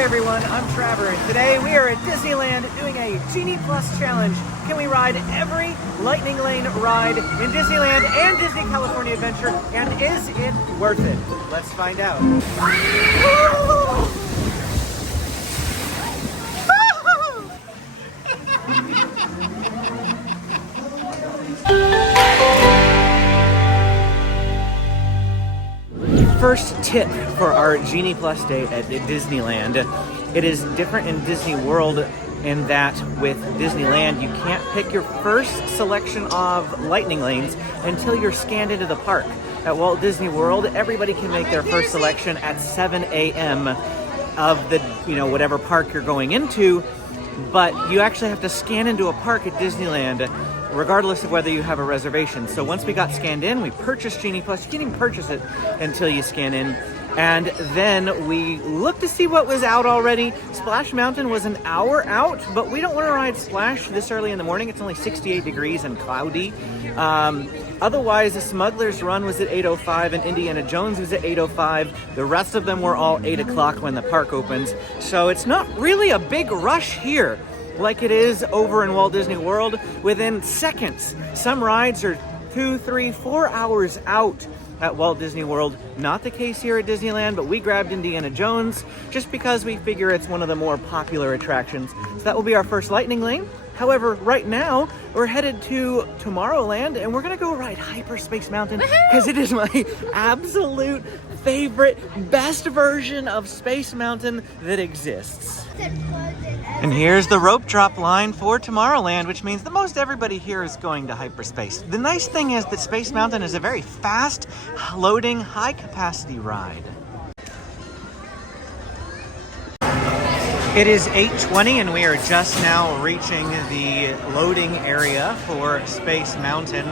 Hey everyone, I'm Trevor, and today we are at Disneyland doing a Genie Plus challenge. Can we ride every Lightning Lane ride in Disneyland and Disney California Adventure, and is it worth it? Let's find out. First tip for our Genie Plus day at Disneyland. It is different in Disney World in that with Disneyland, you can't pick your first selection of Lightning Lanes until you're scanned into the park. At Walt Disney World, everybody can make their first selection at 7 a.m. of the, whatever park you're going into, but you actually have to scan into a park at Disneyland regardless of whether you have a reservation. So once we got scanned in, we purchased Genie Plus. You can't even purchase it until you scan in. And then we looked to see what was out already. Splash Mountain was an hour out, but we don't want to ride Splash this early in the morning. It's only 68 degrees and cloudy. Otherwise, the Smuggler's Run was at 8:05 and Indiana Jones was at 8:05. The rest of them were all 8 o'clock when the park opens. So it's not really a big rush here like it is over in Walt Disney World within seconds. Some rides are 2, 3, 4 hours out at Walt Disney World. Not the case here at Disneyland, but we grabbed Indiana Jones just because we figure it's one of the more popular attractions. So that will be our first Lightning Lane. However, right now, we're headed to Tomorrowland and we're gonna go ride Hyperspace Mountain because it is my absolute favorite, best version of Space Mountain that exists. And here's the rope drop line for Tomorrowland, which means that most everybody here is going to hyperspace. The nice thing is that Space Mountain is a very fast, loading, high-capacity ride. It is 8:20 and we are just now reaching the loading area for Space Mountain.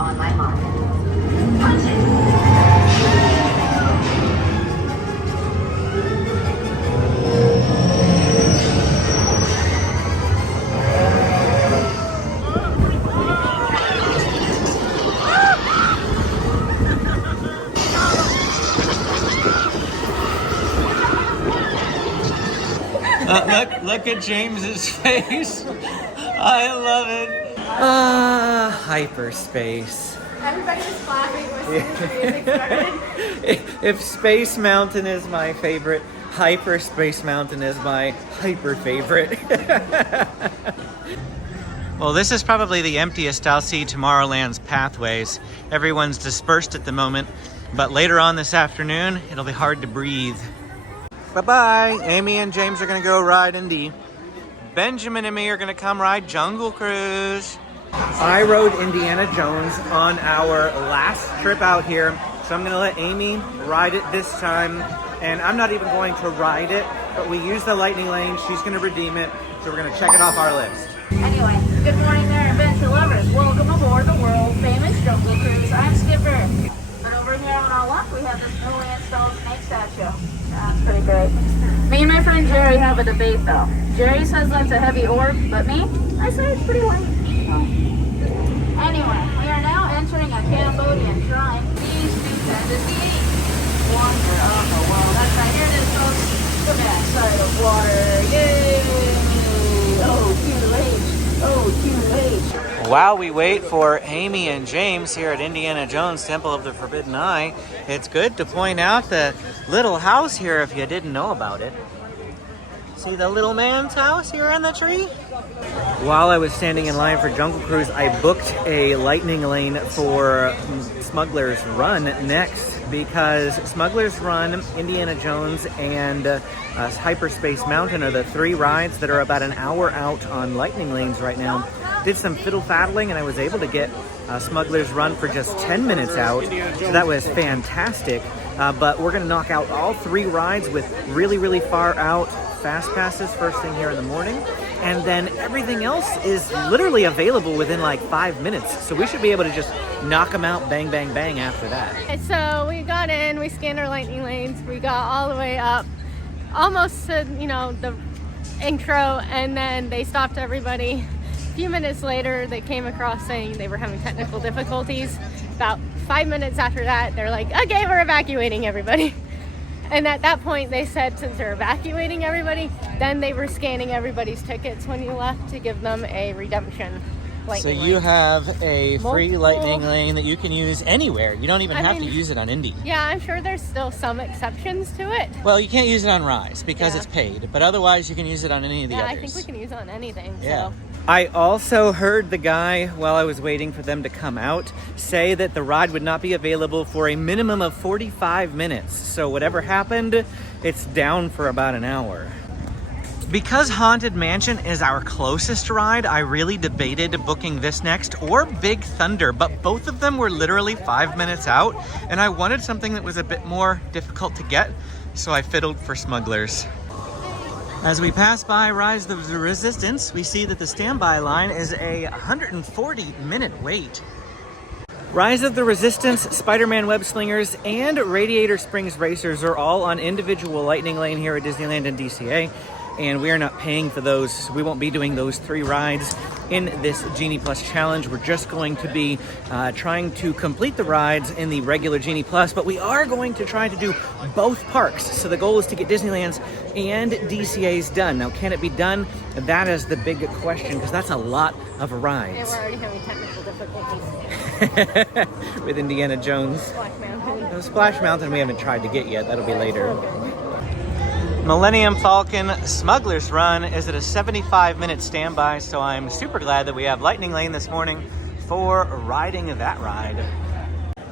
On my mark. Punch it. Look at James's face. I love it. Hyperspace. Everybody was clapping as soon as the music started. If Space Mountain is my favorite, Hyperspace Mountain is my hyper favorite. Well, this is probably the emptiest I'll see Tomorrowland's pathways. Everyone's dispersed at the moment, but later on this afternoon, it'll be hard to breathe. Bye-bye. Amy and James are gonna go ride Indy. Benjamin and me are gonna come ride Jungle Cruise. I rode Indiana Jones on our last trip out here, so I'm gonna let Amy ride it this time. And I'm not even going to ride it, but we use the Lightning Lane. She's gonna redeem it, so we're gonna check it off our list. Anyway, good morning there, adventure lovers. Welcome aboard the world famous Jungle Cruise. I'm Skipper. And over here on our left, we have this newly installed snake statue. That's pretty great. Me and my friend Jerry have a debate though. Jerry says that's a heavy orb, but me, I say it's pretty light. Anyway, we are now entering a Cambodian shrine. These two tendencies. Wonder of the world. That's right, here it is, folks. The backside of water. Yay! Oh, too late. Oh, too late. While we wait for Amy and James here at Indiana Jones Temple of the Forbidden Eye, it's good to point out the little house here if you didn't know about it. See the little man's house here in the tree? While I was standing in line for Jungle Cruise, I booked a Lightning Lane for Smuggler's Run next because Smuggler's Run, Indiana Jones, and Hyperspace Mountain are the three rides that are about an hour out on Lightning Lanes right now. Did some fiddle-faddling and I was able to get Smuggler's Run for just 10 minutes out, so that was fantastic. But we're going to knock out all three rides with really, really far out fast passes first thing here in the morning, and then everything else is literally available within like 5 minutes, so we should be able to just knock them out bang bang bang after that. And so we got in, we scanned our Lightning Lanes, we got all the way up almost to the intro, and then they stopped everybody few minutes later, they came across saying they were having technical difficulties. About 5 minutes after that, they're like, okay, we're evacuating everybody. And at that point, they said since they're evacuating everybody, then they were scanning everybody's tickets when you left to give them a redemption. So you have a free lightning lane that you can use anywhere. You don't even have to use it on Indy. Yeah, I'm sure there's still some exceptions to it. Well, you can't use it on Rise because it's paid, but otherwise you can use it on any of the others. Yeah, I think we can use it on anything. Yeah. So. I also heard the guy, while I was waiting for them to come out, say that the ride would not be available for a minimum of 45 minutes. So whatever happened, it's down for about an hour. Because Haunted Mansion is our closest ride, I really debated booking this next or Big Thunder, but both of them were literally 5 minutes out, and I wanted something that was a bit more difficult to get, so I fiddled for Smugglers. As we pass by Rise of the Resistance, we see that the standby line is a 140-minute wait. Rise of the Resistance, Spider-Man Web Slingers, and Radiator Springs Racers are all on individual lightning lane here at Disneyland and DCA. And we are not paying for those, so we won't be doing those 3 rides in this Genie Plus challenge. We're just going to be trying to complete the rides in the regular Genie Plus, but we are going to try to do both parks. So the goal is to get Disneyland's and DCA's done. Now, can it be done? That is the big question, because that's a lot of rides. And we're already having technical difficulties. With Indiana Jones. Splash Mountain. No, Splash Mountain we haven't tried to get yet. That'll be later. Okay. Millennium Falcon Smuggler's Run is at a 75-minute standby, so I'm super glad that we have Lightning Lane this morning for riding that ride.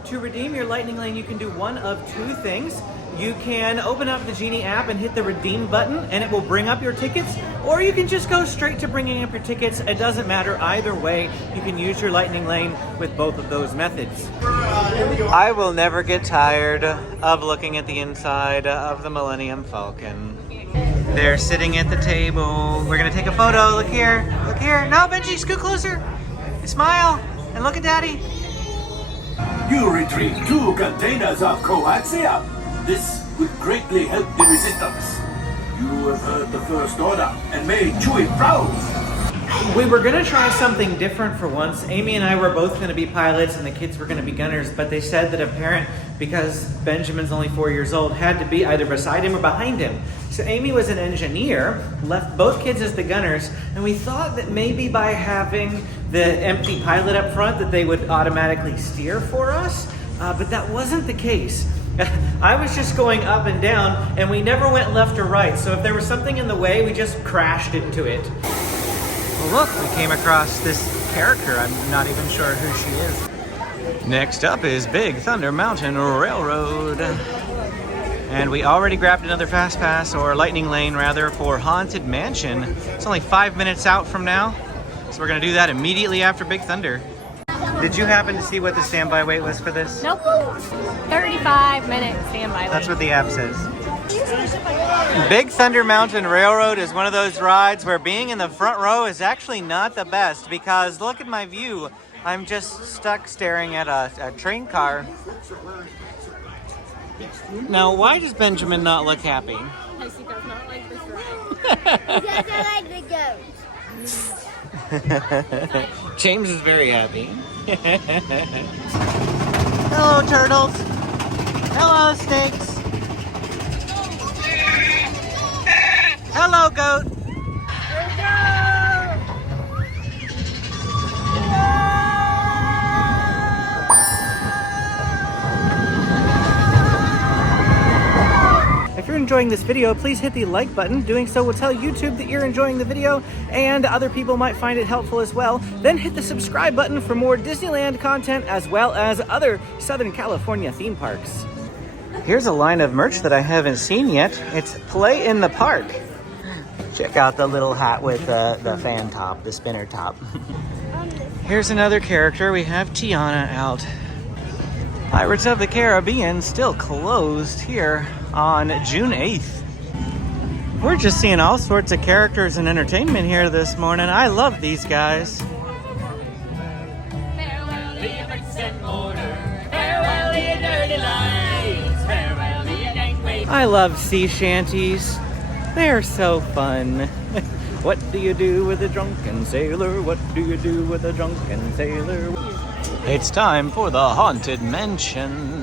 To redeem your Lightning Lane, you can do one of 2 things. You can open up the Genie app and hit the redeem button, and it will bring up your tickets, or you can just go straight to bringing up your tickets. It doesn't matter either way. You can use your Lightning Lane with both of those methods. I will never get tired of looking at the inside of the Millennium Falcon. They're sitting at the table. We're gonna take a photo. Look here. Look here. No, Benji, scoot closer. Smile and look at Daddy. You retrieve 2 containers of coaxium. This would greatly help the resistance. You have heard the First Order and made Chewie proud. We were gonna try something different for once. Amy and I were both gonna be pilots and the kids were gonna be gunners, but they said that a parent, because Benjamin's only 4 years old, had to be either beside him or behind him. So Amy was an engineer, left both kids as the gunners, and we thought that maybe by having the empty pilot up front that they would automatically steer for us, but that wasn't the case. I was just going up and down, and we never went left or right, so if there was something in the way, we just crashed into it. Well, look, we came across this character. I'm not even sure who she is. Next up is Big Thunder Mountain Railroad. And we already grabbed another Fast Pass, or Lightning Lane rather, for Haunted Mansion. It's only 5 minutes out from now, so we're gonna do that immediately after Big Thunder. Did you happen to see what the standby wait was for this? Nope. 35-minute standby wait. That's what the app says. Big Thunder Mountain Railroad is one of those rides where being in the front row is actually not the best, because look at my view. I'm just stuck staring at a train car. Now, why does Benjamin not look happy? Because he does not like this ride. Because I like the goats. James is very happy. Hello, turtles. Hello, snakes. Hello, goat. If you're enjoying this video, please hit the like button. Doing so will tell YouTube that you're enjoying the video, and other people might find it helpful as well. Then hit the subscribe button for more Disneyland content, as well as other Southern California theme parks. Here's a line of merch that I haven't seen yet. It's Play in the Park. Check out the little hat with the fan top, the spinner top. Here's another character. We have Tiana out. Pirates of the Caribbean still closed here on June 8th. We're just seeing all sorts of characters and entertainment here this morning. I love these guys. Farewell, the bricks and mortar. Farewell, the dirty lights. Farewell, the dank way. I love sea shanties. They're so fun. What do you do with a drunken sailor? What do you do with a drunken sailor? It's time for the Haunted Mansion.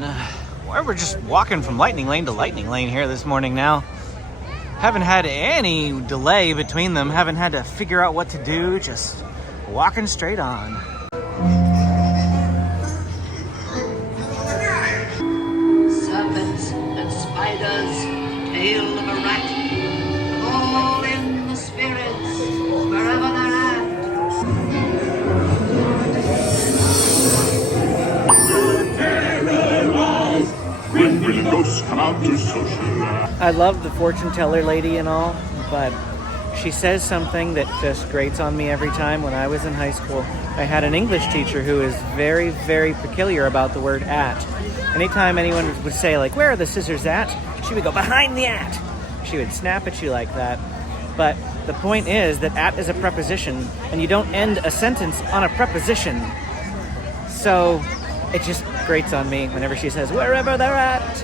Well, we're just walking from Lightning Lane to Lightning Lane here this morning now. Haven't had any delay between them. Haven't had to figure out what to do. Just walking straight on. Serpents and spiders, tail of a rat, all in the spirits, wherever they're at. When will ghosts come out to socialize? I love the fortune teller lady and all, but she says something that just grates on me every time. When I was in high school, I had an English teacher who is very, very peculiar about the word at. Anytime anyone would say, like, where are the scissors at? She would go, behind the at. She would snap at you like that. But the point is that at is a preposition, and you don't end a sentence on a preposition. So it just grates on me whenever she says, wherever they're at.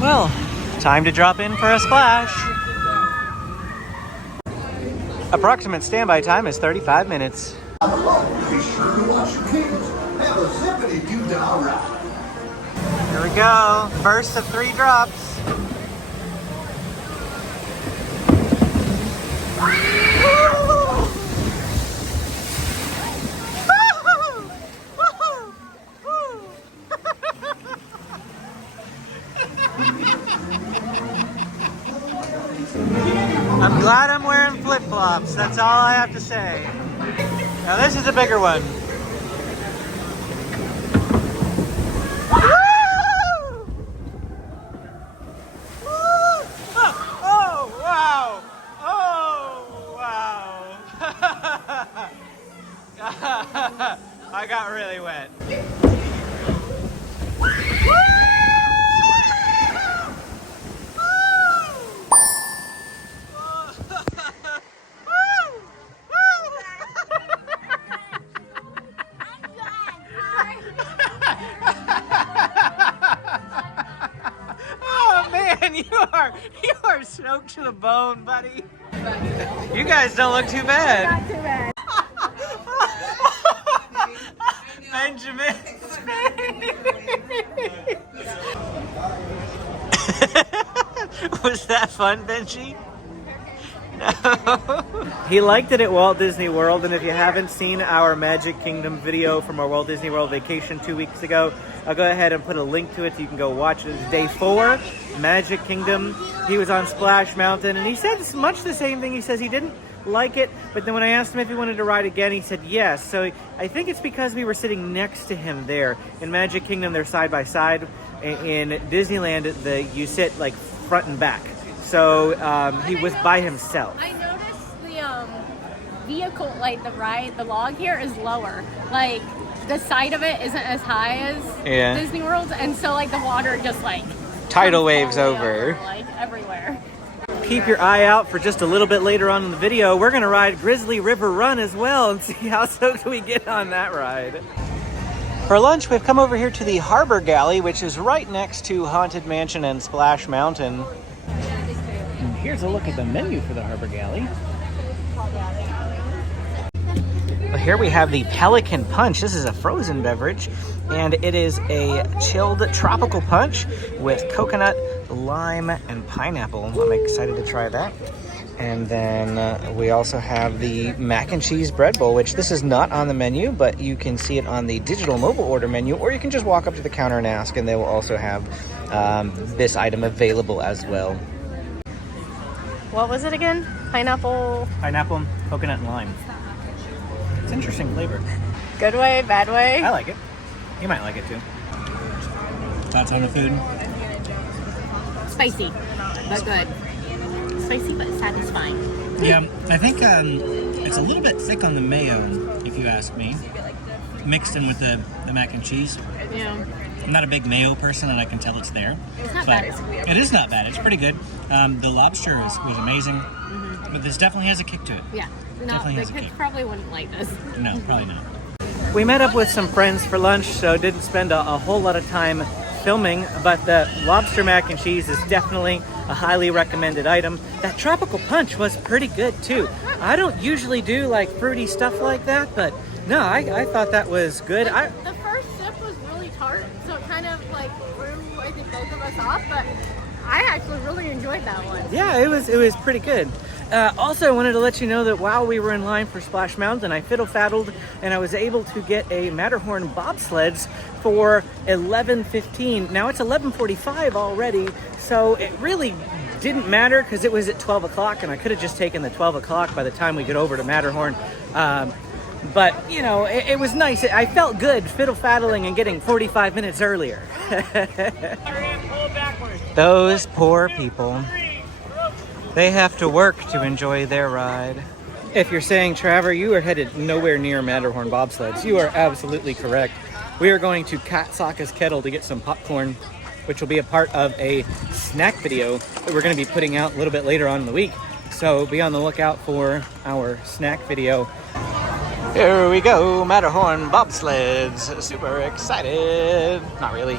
Well, time to drop in for a splash. Approximate standby time is 35 minutes. Be sure to wash your hands. Have a zippity doo dah ride. Here we go. First of 3 drops. I'm glad I'm wearing flip-flops. That's all I have to say. Now this is a bigger one. Oh, wow. Oh, wow. I got really wet. You are soaked to the bone, buddy. You guys don't look too bad. Not too bad. Benjamin. Was that fun, Benji? No. He liked it at Walt Disney World, and if you haven't seen our Magic Kingdom video from our Walt Disney World vacation 2 weeks ago, I'll go ahead and put a link to it so you can go watch it. It's day 4, Magic Kingdom. He was on Splash Mountain, and he said much the same thing. He says he didn't like it, but then when I asked him if he wanted to ride again, he said yes. So I think it's because we were sitting next to him there. In Magic Kingdom, they're side by side. In Disneyland, you sit like front and back. So he was by himself. I noticed the vehicle, like the log here is lower. Like the side of it isn't as high as Disney World, and so like the water just like tidal waves over like everywhere. Keep your eye out for just a little bit later on in the video. We're gonna ride Grizzly River Run as well and see how soaked we get on that ride. For lunch, we've come over here to the Harbor Galley, which is right next to Haunted Mansion and Splash Mountain. And here's a look at the menu for the Harbor Galley. Well, here we have the Pelican Punch. This is a frozen beverage, and it is a chilled tropical punch with coconut, lime, and pineapple. I'm excited to try that. And then we also have the mac and cheese bread bowl, which this is not on the menu, but you can see it on the digital mobile order menu, or you can just walk up to the counter and ask, and they will also have this item available as well. What was it again? Pineapple? Pineapple, coconut, and lime. It's interesting flavor. Good way, bad way? I like it. You might like it too. Thoughts on the food? Spicy, but good. Spicy but satisfying. Yeah, I think it's a little bit thick on the mayo, if you ask me. Mixed in with the mac and cheese. Yeah. I'm not a big mayo person, and I can tell it's there. It's not bad. It is not bad. It's pretty good. The lobster was amazing, but this definitely has a kick to it. Yeah. No, Definitely the has a kids kick. probably wouldn't like this. No, probably not. We met up with some friends for lunch, so didn't spend a whole lot of time filming, but the lobster mac and cheese is definitely a highly recommended item. That tropical punch was pretty good too. I don't usually do like fruity stuff like that, but no, I thought that was good. The first sip was really tart, so it kind of like threw, I think, both of us off, but I actually really enjoyed that one. Yeah, it was pretty good. Also, I wanted to let you know that while we were in line for Splash Mountain, I fiddle-faddled and I was able to get a Matterhorn Bobsleds for $11.15. Now it's $11.45 already, so it really didn't matter because it was at 12 o'clock and I could have just taken the 12 o'clock by the time we get over to Matterhorn. But, you know, it was nice. I felt good fiddle-faddling and getting 45 minutes earlier. Those poor people. They have to work to enjoy their ride. If you're saying, Trevor, you are headed nowhere near Matterhorn Bobsleds, you are absolutely correct. We are going to Katsaka's Kettle to get some popcorn, which will be a part of a snack video that we're going to be putting out a little bit later on in the week. So be on the lookout for our snack video. Here we go, Matterhorn Bobsleds. Super excited. Not really.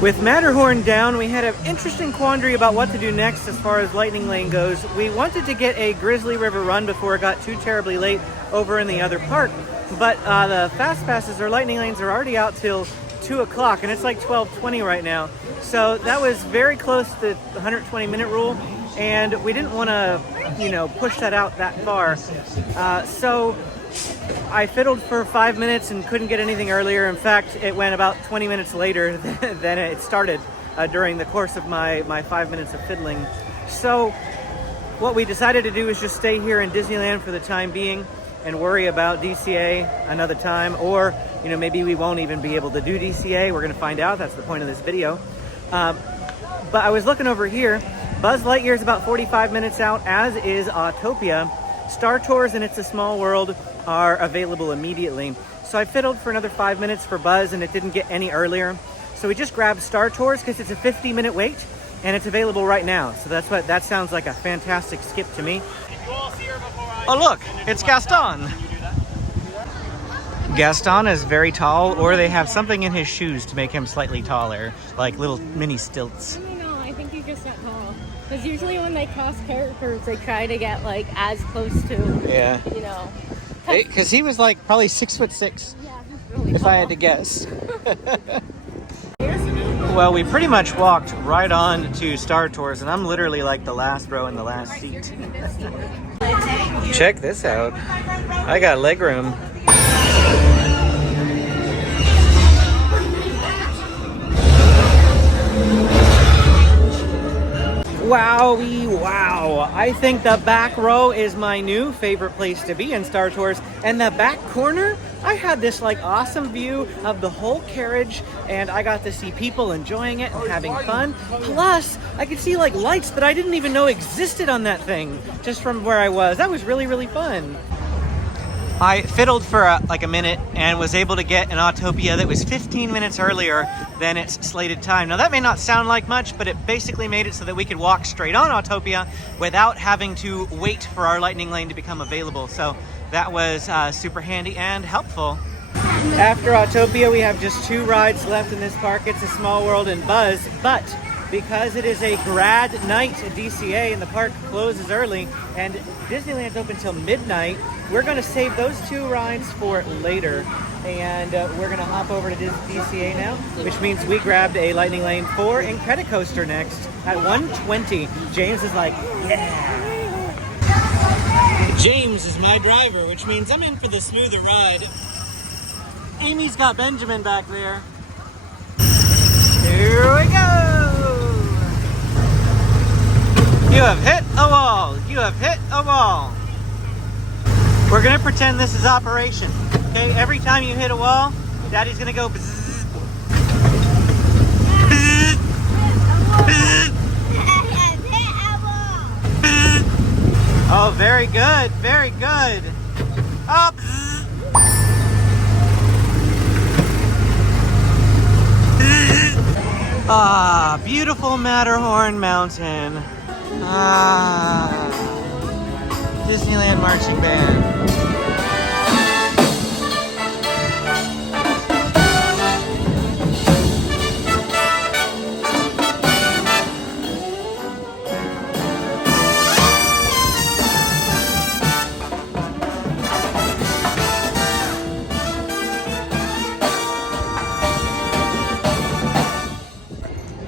With Matterhorn down, we had an interesting quandary about what to do next as far as Lightning Lane goes. We wanted to get a Grizzly River Run before it got too terribly late over in the other park, but the Fast Passes or Lightning Lanes are already out till 2 o'clock, and it's like 12:20 right now. So that was very close to the 120-minute rule, and we didn't want to, you know, push that out that far. So I fiddled for 5 minutes and couldn't get anything earlier. In fact, it went about 20 minutes later than it started during the course of my 5 minutes of fiddling. So what we decided to do is just stay here in Disneyland for the time being and worry about DCA another time, or, you know, maybe we won't even be able to do DCA. We're going to find out. That's the point of this video. But I was looking over here. Buzz Lightyear is about 45 minutes out, as is Autopia. Star Tours and It's a Small World are available immediately. So I fiddled for another 5 minutes for Buzz and it didn't get any earlier. So we just grabbed Star Tours because it's a 50-minute wait and it's available right now. So that sounds like a fantastic skip to me. Oh look, it's Gaston. Gaston is very tall, or they have something in his shoes to make him slightly taller, like little mini stilts. I don't know, I think he's just that tall. Because usually when they cast characters, they try to get like as close to, you know. Because he was like probably 6'6". Yeah, he's really if tall. I had to guess. Well, we pretty much walked right on to Star Tours, and I'm literally like the last row in the last seat. Check this out. I got leg room. Wowie wow. I think the back row is my new favorite place to be in Star Tours. And the back corner, I had this like awesome view of the whole carriage, and I got to see people enjoying it and having fun. Plus, I could see like lights that I didn't even know existed on that thing just from where I was. That was really, really fun. I fiddled for like a minute and was able to get an Autopia that was 15 minutes earlier than its slated time. Now that may not sound like much, but it basically made it so that we could walk straight on Autopia without having to wait for our Lightning Lane to become available. So that was super handy and helpful. After Autopia, we have just 2 rides left in this park. It's a Small World and Buzz, but because it is a grad night at DCA and the park closes early and Disneyland's open till midnight, we're going to save those 2 rides for later. And we're going to hop over to DCA now, which means we grabbed a Lightning Lane for Incredicoaster next at 1:20. James is like, yeah. James is my driver, which means I'm in for the smoother ride. Amy's got Benjamin back there. Here we go! You have hit a wall. You have hit a wall. We're gonna pretend this is operation. Okay, every time you hit a wall, Daddy's gonna go bzzz. Bzzz. Bzzz. Bzzz. Oh, very good, very good. Oh, bzzz. Bzzz. Ah, beautiful Matterhorn Mountain. Ah, Disneyland Marching Band.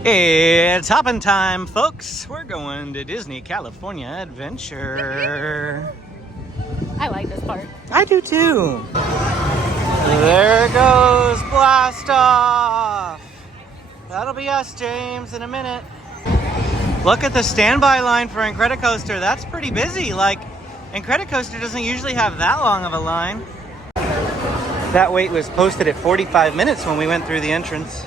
It's hopping time, folks. We're going to Disney California Adventure. I like this part. I do too. There it goes, blast off. That'll be us, James, in a minute. Look at the standby line for Incredicoaster. That's pretty busy. Like, Incredicoaster doesn't usually have that long of a line. That wait was posted at 45 minutes when we went through the entrance.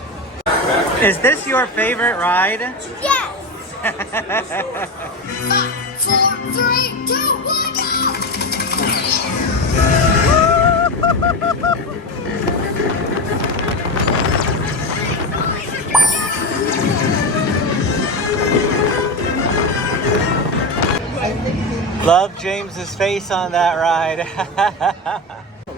Is this your favorite ride? Yes! 5, 4, 3, 2, 1, go! Love James's face on that ride.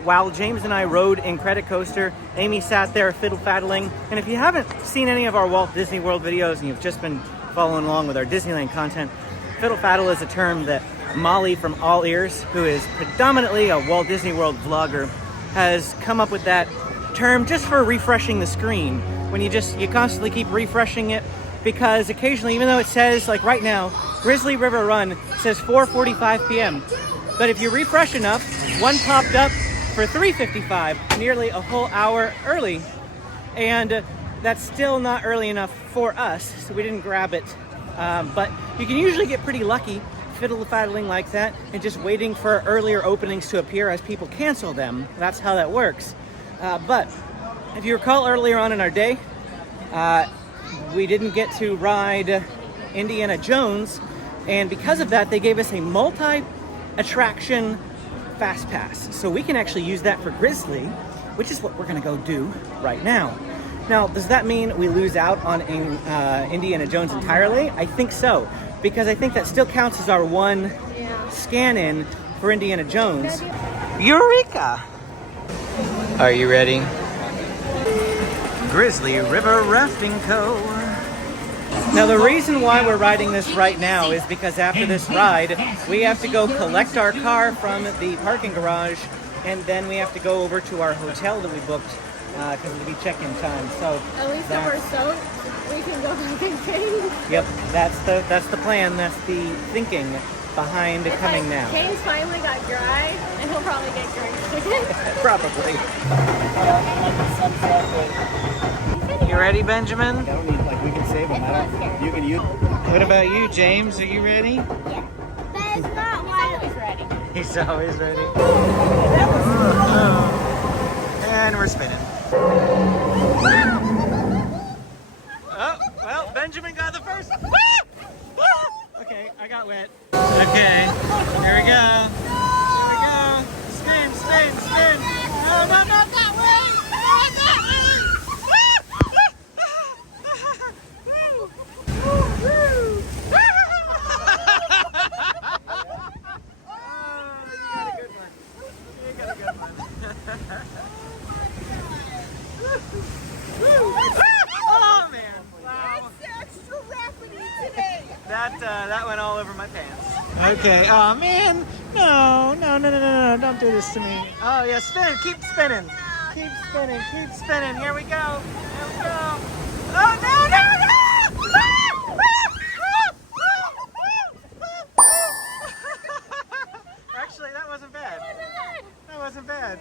While James and I rode Incredicoaster, Amy sat there fiddle-faddling. And if you haven't seen any of our Walt Disney World videos and you've just been following along with our Disneyland content, fiddle-faddle is a term that Molly from All Ears, who is predominantly a Walt Disney World vlogger, has come up with that term just for refreshing the screen. When you constantly keep refreshing it, because occasionally, even though it says, like right now, Grizzly River Run says 4:45 p.m. But if you refresh enough, one popped up for 3:55, nearly a whole hour early, and that's still not early enough for us, so we didn't grab it. But you can usually get pretty lucky fiddle-faddling like that and just waiting for earlier openings to appear as people cancel them. That's how that works. But if you recall earlier on in our day, we didn't get to ride Indiana Jones, and because of that, they gave us a multi-attraction Fast Pass. So we can actually use that for Grizzly, which is what we're gonna go do right now. Now, does that mean we lose out on Indiana Jones entirely? I think so, because I think that still counts as our one scan-in for Indiana Jones. Eureka! Are you ready? Grizzly River Rafting Co. Now, the reason why we're riding this right now is because after this ride, we have to go collect our car from the parking garage, and then we have to go over to our hotel that we booked because it'll be check-in time. So at least if we're soaked, we can go back and change. Yep, that's the plan. That's the thinking behind coming now. Kane's finally got dry, and he'll probably get drenched again. Probably. You ready, Benjamin? I don't need, like, we can save them. You can use. What about you, James? Are you ready? Yeah. That is not why I was ready. He's always ready. And we're spinning. Oh, well, Benjamin got the first. Okay, I got wet. Okay, here we go. Here we go. Spin, spin, spin. Oh, no, not that way. Not that way. Oh man! Wow. Extra rapidly today. That went all over my pants. Okay. Oh man! No! Don't do this to me. Oh yeah, spin! Keep spinning! Keep spinning! Keep spinning! Here we go! Here we go! Oh no! Actually, that wasn't bad. That wasn't bad.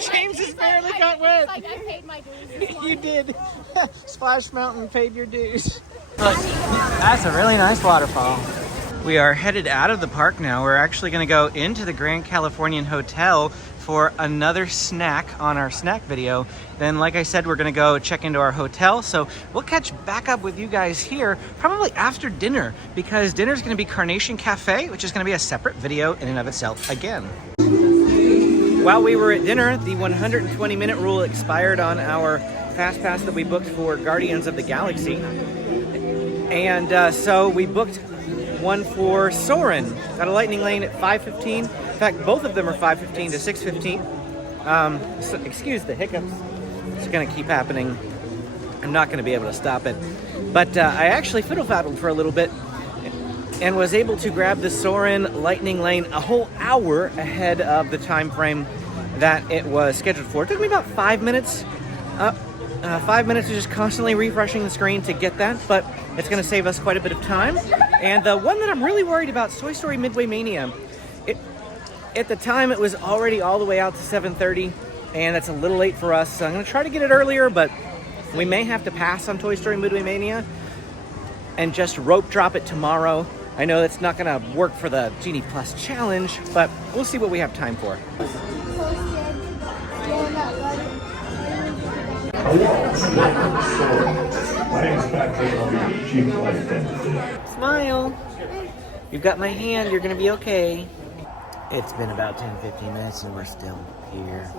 James has barely got wet. Like I paid my dues. You did. Splash Mountain paid your dues. Look, that's a really nice waterfall. We are headed out of the park now. We're actually going to go into the Grand Californian Hotel for another snack on our snack video. Then, like I said, we're going to go check into our hotel. So we'll catch back up with you guys here probably after dinner, because dinner is going to be Carnation Cafe, which is going to be a separate video in and of itself again. While we were at dinner, the 120-minute rule expired on our fast pass that we booked for Guardians of the Galaxy. And so we booked one for Soarin. Got a lightning lane at 5:15. In fact, both of them are 5:15 to 6:15. So, excuse the hiccups. It's gonna keep happening. I'm not gonna be able to stop it. But I actually fiddle-faddled for a little bit and was able to grab the Soarin lightning lane a whole hour ahead of the time frame that it was scheduled for. It took me about 5 minutes. 5 minutes of just constantly refreshing the screen to get that, but it's going to save us quite a bit of time. And the one that I'm really worried about, Toy Story Midway Mania. At the time, it was already all the way out to 7:30, and that's a little late for us. So I'm going to try to get it earlier, but we may have to pass on Toy Story Midway Mania and just rope drop it tomorrow. I know that's not going to work for the Genie Plus challenge, but we'll see what we have time for. Smile. You've got my hand. You're going to be okay. It's been about 10-15 minutes and we're still here.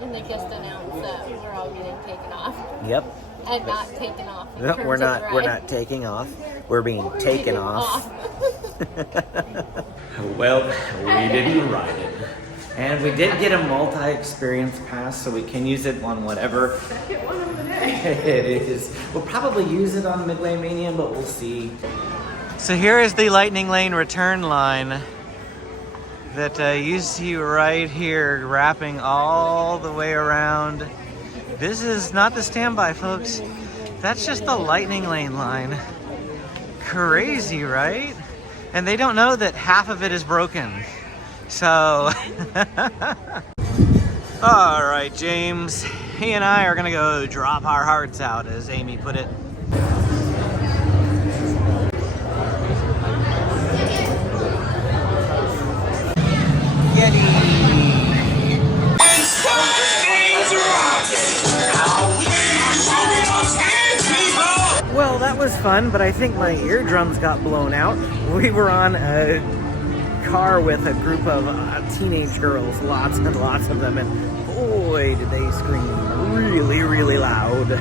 And they just announced that we're all getting taken off. Yep. And not taken off. No, we're not taking off. We're being taken off. Well, we didn't ride it. And we did get a multi-experience pass, so we can use it on whatever it is. We'll probably use it on Midway Mania, but we'll see. So here is the Lightning Lane return line that you see right here, wrapping all the way around. This is not the standby, folks. That's just the Lightning Lane line. Crazy, right? And they don't know that half of it is broken. So, all right, James, he and I are gonna go drop our hearts out, as Amy put it. Well, that was fun, but I think my eardrums got blown out. We were on a car with a group of teenage girls, lots and lots of them, and boy did they scream really, really loud.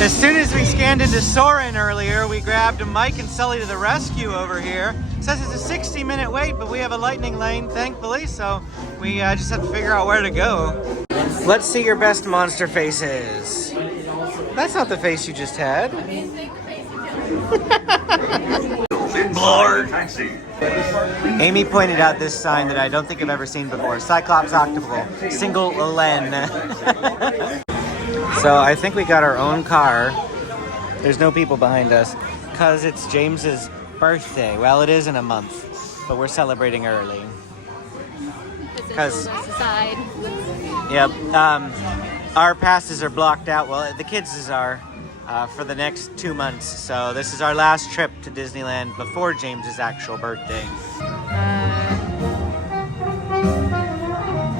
As soon as we scanned into Soarin earlier, we grabbed Mike and Sully to the rescue over here. It says it's a 60-minute wait, but we have a lightning lane, thankfully, so we just have to figure out where to go. Let's see your best monster faces. That's not the face you just had. Lord. Amy pointed out this sign that I don't think I've ever seen before. Cyclops Octopus, single len. So I think we got our own car. There's no people behind us because it's James's birthday. Well, it is in a month, but we're celebrating early. Because, yep, our passes are blocked out. Well, the kids' are. For the next 2 months. So this is our last trip to Disneyland before James's actual birthday.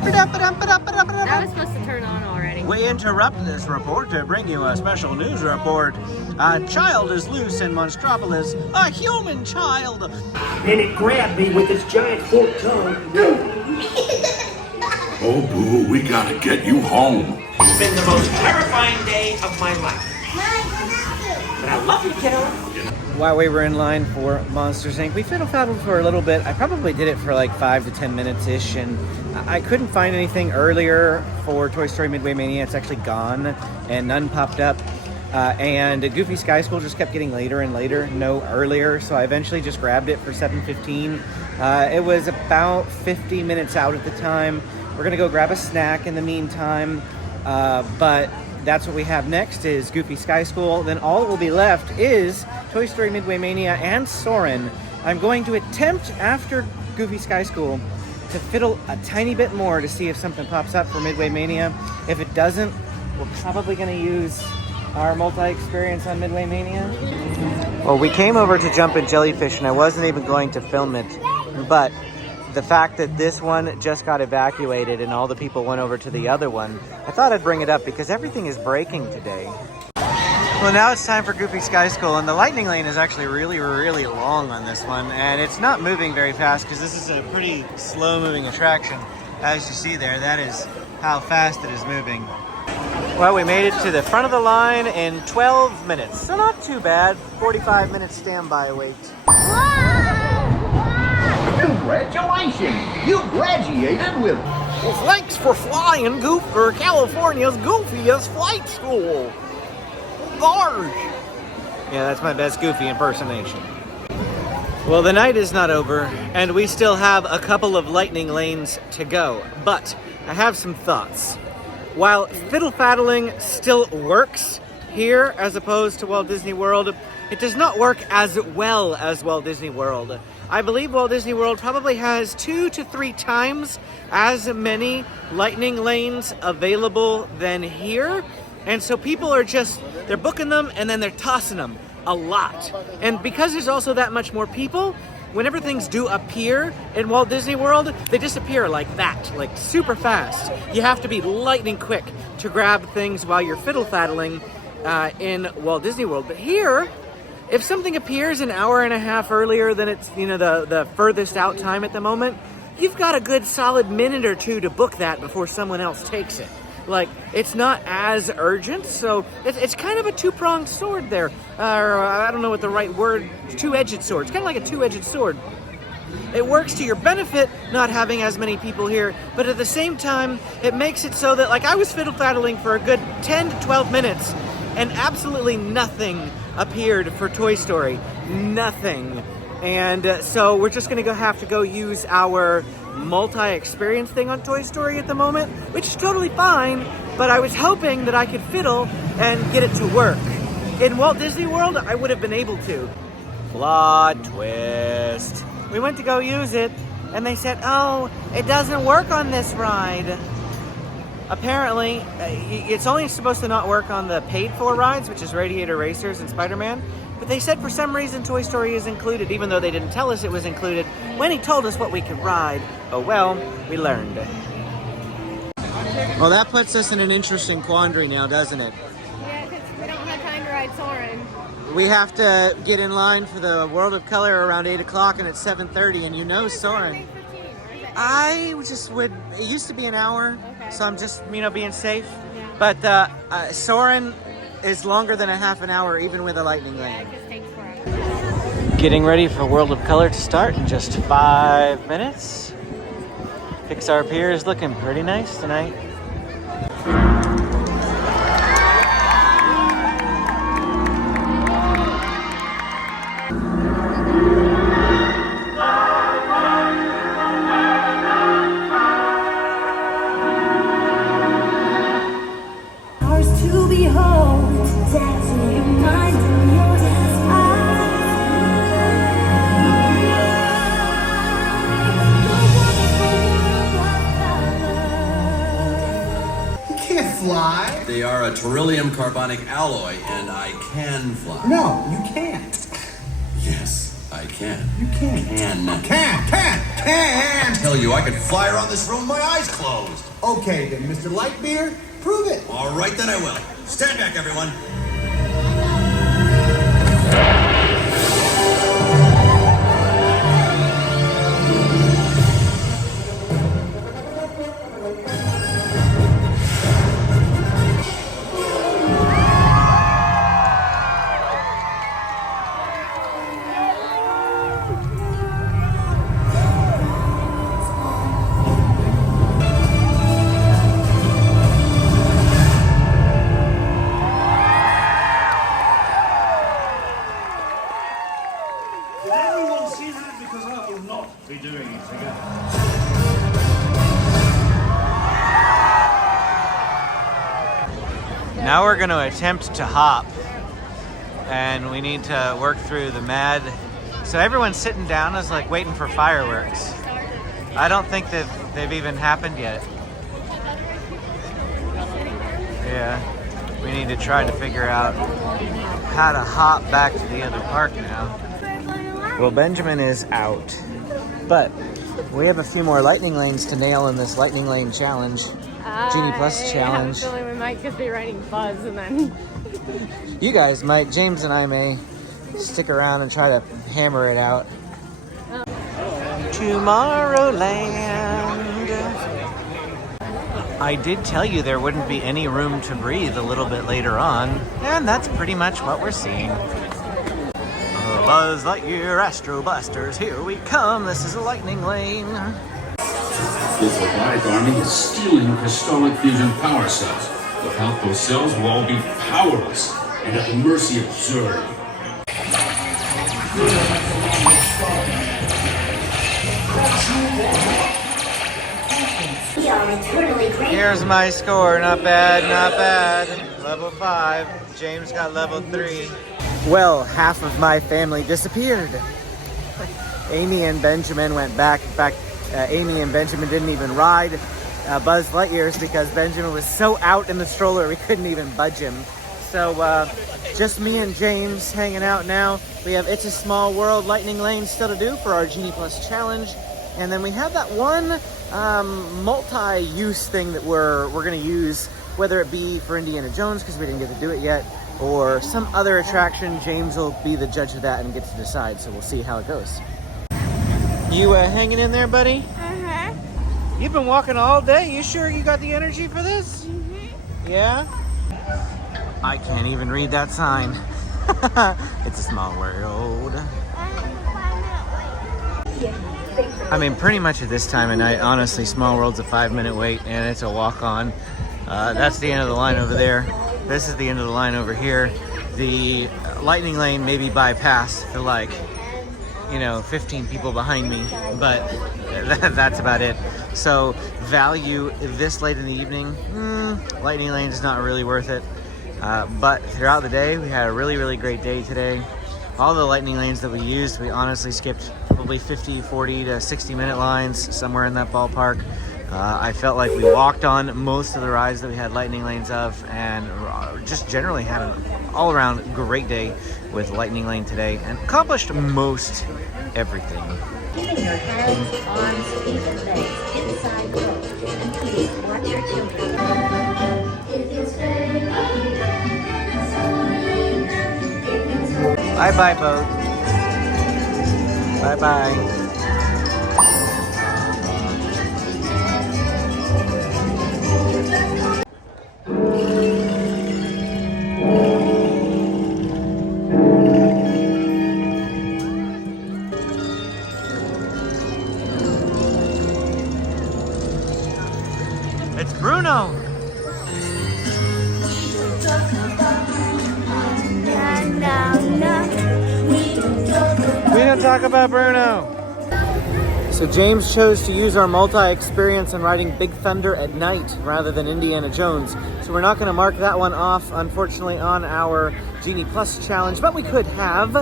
That was supposed to turn on already. We interrupt this report to bring you a special news report. A child is loose in Monstropolis. A human child. And it grabbed me with its giant forked tongue. Oh, boo, we gotta get you home. It's been the most terrifying day of my life. But I love you, kiddo. While we were in line for Monsters, Inc., we fiddle-faddled for a little bit. I probably did it for like 5 to 10 minutes-ish, and I couldn't find anything earlier for Toy Story Midway Mania. It's actually gone, and none popped up. And Goofy Sky School just kept getting later and later, no earlier, so I eventually just grabbed it for 7:15. It was about 50 minutes out at the time. We're gonna go grab a snack in the meantime, but that's what we have next is Goofy Sky School. Then all that will be left is Toy Story Midway Mania and Soarin. I'm going to attempt after Goofy Sky School to fiddle a tiny bit more to see if something pops up for Midway Mania. If it doesn't, we're probably going to use our multi-experience on Midway Mania. Well, we came over to Jump and Jellyfish and I wasn't even going to film it, but the fact that this one just got evacuated and all the people went over to the other one, I thought I'd bring it up because everything is breaking today. Well, now it's time for Goofy Sky School, and the lightning lane is actually really, really long on this one, and it's not moving very fast because this is a pretty slow-moving attraction. As you see there, that is how fast it is moving. Well, we made it to the front of the line in 12 minutes, so not too bad. 45 minutes standby wait. Congratulations! You graduated with... Well, thanks for flying, Goof, for California's goofiest flight school. Large. Yeah, that's my best Goofy impersonation. Well, the night is not over, and we still have a couple of lightning lanes to go. But I have some thoughts. While fiddle-faddling still works here as opposed to Walt Disney World, it does not work as well as Walt Disney World. I believe Walt Disney World probably has 2 to 3 times as many lightning lanes available than here. And so people are they're booking them and then they're tossing them a lot. And because there's also that much more people, whenever things do appear in Walt Disney World, they disappear like that, like super fast. You have to be lightning quick to grab things while you're fiddle-faddling in Walt Disney World. But here, if something appears an hour and a half earlier than it's, the furthest out time at the moment, you've got a good solid minute or two to book that before someone else takes it. Like, it's not as urgent, so it's kind of a two-pronged sword there. Or I don't know what the right word, two-edged sword. It's kind of like a two-edged sword. It works to your benefit not having as many people here, but at the same time, it makes it so that, like, I was fiddle-faddling for a good 10 to 12 minutes, and absolutely nothing appeared for Toy Story. Nothing. And so we're just going to have to go use our multi-experience thing on Toy Story at the moment, which is totally fine, but I was hoping that I could fiddle and get it to work. In Walt Disney World, I would have been able to. Plot twist. We went to go use it, and they said, oh, it doesn't work on this ride. Apparently, it's only supposed to not work on the paid-for rides, which is Radiator Racers and Spider-Man. But they said for some reason Toy Story is included, even though they didn't tell us it was included when he told us what we could ride. Oh well, we learned. Well, that puts us in an interesting quandary now, doesn't it? Yeah, because we don't have time to ride Soarin. We have to get in line for the World of Color around 8 o'clock, and it's 7:30, and Soarin. It used to be an hour, okay. So I'm just, being safe. Yeah. But Soarin is longer than a half an hour, even with a lightning lane. Yeah, it just takes forever. Getting ready for World of Color to start in just 5 minutes. Pixar Pier is looking pretty nice tonight. They are a beryllium carbonic alloy, and I can fly. No, you can't. Yes, I can. You can't. Can. Tell you, I could fly around this room with my eyes closed. Okay, then, Mr. Lightyear, prove it. All right, then I will. Stand back, everyone. Now we're going to attempt to hop, and we need to work through the mad. So everyone's sitting down, is like waiting for fireworks. I don't think that they've even happened yet. Yeah, we need to try to figure out how to hop back to the other park now. Well, Benjamin is out, but we have a few more lightning lanes to nail in this lightning lane challenge. Genie Plus challenge. I have a feeling we might just be riding Buzz and then... You guys might. James and I may stick around and try to hammer it out. Tomorrowland. I did tell you there wouldn't be any room to breathe a little bit later on, and that's pretty much what we're seeing. Buzz Lightyear Astro Busters, here we come. This is a lightning lane. This robotic army is stealing crystallic fusion power cells. Without those cells, we'll all be powerless and at the mercy of Zurg. Here's my score. Not bad, not bad. Level 5. James got level 3. Well, half of my family disappeared. Amy and Benjamin went back. Amy and Benjamin didn't even ride Buzz Lightyear's because Benjamin was so out in the stroller we couldn't even budge him. So just me and James hanging out now. We have It's a Small World Lightning Lane still to do for our Genie Plus challenge. And then we have that one multi-use thing that we're going to use, whether it be for Indiana Jones because we didn't get to do it yet, or some other attraction. James will be the judge of that and get to decide, so we'll see how it goes. You hanging in there, buddy? Uh-huh. You've been walking all day. You sure you got the energy for this? Mm-hmm. Yeah? I can't even read that sign. It's a small world. I mean, pretty much at this time of night, honestly, Small World's a 5-minute wait, and it's a walk-on. That's the end of the line over there. This is the end of the line over here. The lightning lane may be bypassed for like, 15 people behind me, but that's about it. So value this late in the evening, lightning lane is not really worth it. But throughout the day, we had a really, really great day today. All the lightning lanes that we used, we honestly skipped probably 50, 40 to 60-minute lines, somewhere in that ballpark. I felt like we walked on most of the rides that we had lightning lanes of, and just generally had an all-around great day with lightning lane today and accomplished most everything. Keeping your hands, arms, feet, and legs inside clothes, and please watch your children. Bye-bye, boat. Bye-bye. It's Bruno. We don't talk about Bruno. So James chose to use our multi-experience in riding Big Thunder at night rather than Indiana Jones. So we're not going to mark that one off, unfortunately, on our Genie Plus challenge, but we could have.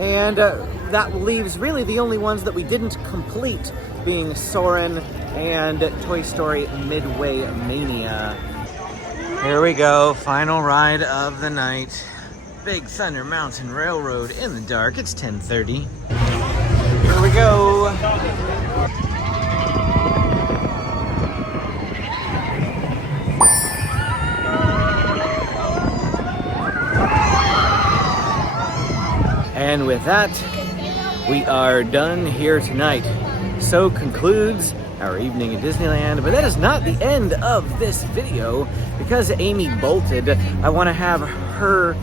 And that leaves really the only ones that we didn't complete, being Soarin and Toy Story Midway Mania. Here we go, final ride of the night. Big Thunder Mountain Railroad in the dark. It's 10:30. Here we go. And with that, we are done here tonight. So concludes our evening at Disneyland, but that is not the end of this video. Because Amy bolted, I want to have her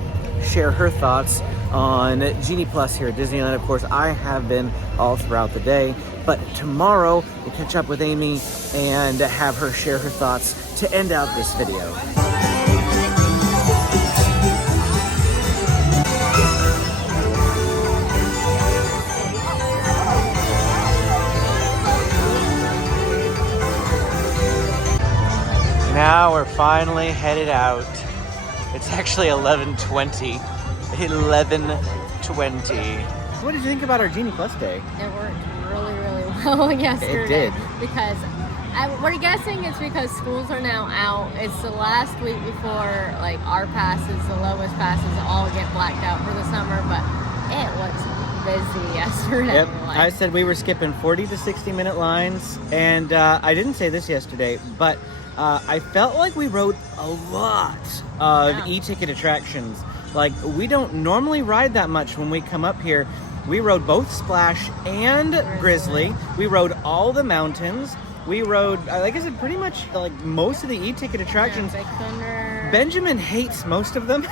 share her thoughts on Genie Plus here at Disneyland. Of course, I have been all throughout the day, but tomorrow we'll catch up with Amy and have her share her thoughts to end out this video. Now we're finally headed out. It's actually 11:20. 11:20. What did you think about our Genie Plus day? It worked really, really well yesterday. It did. Because we're guessing it's because schools are now out. It's the last week before like our passes, the lowest passes, all get blacked out for the summer. But it was busy yesterday. Yep. I said we were skipping 40 to 60-minute lines, and I didn't say this yesterday, but I felt like we rode a lot of e-ticket attractions. Like, we don't normally ride that much when we come up here. We rode both Splash and Grizzly. We rode all the mountains. We rode, like I said, pretty much like most of the e-ticket attractions. Big Thunder. Benjamin hates most of them.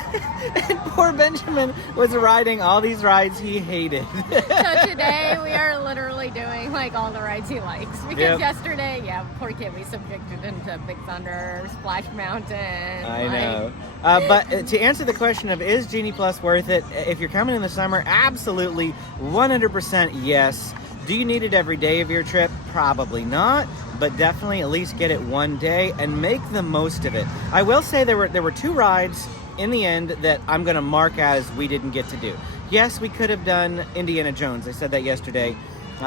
And poor Benjamin was riding all these rides he hated. So today we are literally doing like all the rides he likes. Because yesterday, poor kid, we subjected him to Big Thunder, Splash Mountain. I know. But to answer the question of is Genie Plus worth it, if you're coming in the summer, absolutely 100% yes. Do you need it every day of your trip? Probably not, but definitely at least get it one day and make the most of it. I will say there were 2 rides in the end that I'm going to mark as we didn't get to do. Yes, we could have done Indiana Jones. I said that yesterday.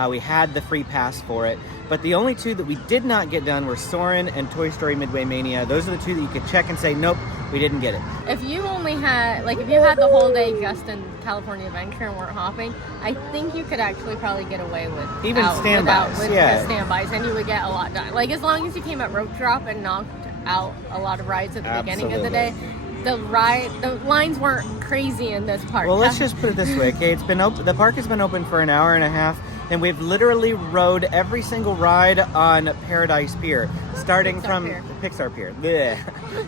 We had the free pass for it, but the only 2 that we did not get done were Soarin and Toy Story Midway Mania. Those are the 2 that you could check and say, nope, we didn't get it. If you only had, like if you had the whole day just in California Adventure and weren't hopping, I think you could actually probably get away with even standbys, with standbys, and you would get a lot done. Like as long as you came at rope drop and knocked out a lot of rides at the beginning of the day, the lines weren't crazy in this park. Well, let's just put it this way, okay? It's been open. The park has been open for an hour and a half. And we've literally rode every single ride on Paradise Pier, starting from Pixar Pier. Blech.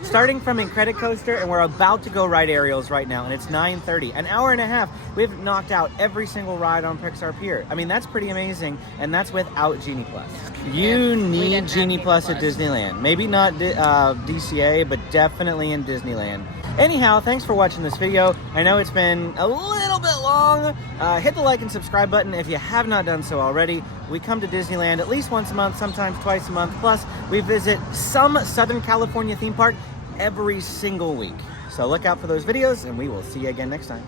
Starting from Incredicoaster, and we're about to go ride aerials right now, and it's 9:30. An hour and a half, we've knocked out every single ride on Pixar Pier. I mean, that's pretty amazing, and that's without Genie Plus. You need Genie Plus at Disneyland. Maybe not DCA, but definitely in Disneyland. Anyhow, thanks for watching this video. I know it's been a little bit long. Hit the like and subscribe button if you have not done so already. We come to Disneyland at least once a month, sometimes twice a month. Plus, we visit some Southern California theme park every single week. So look out for those videos, and we will see you again next time.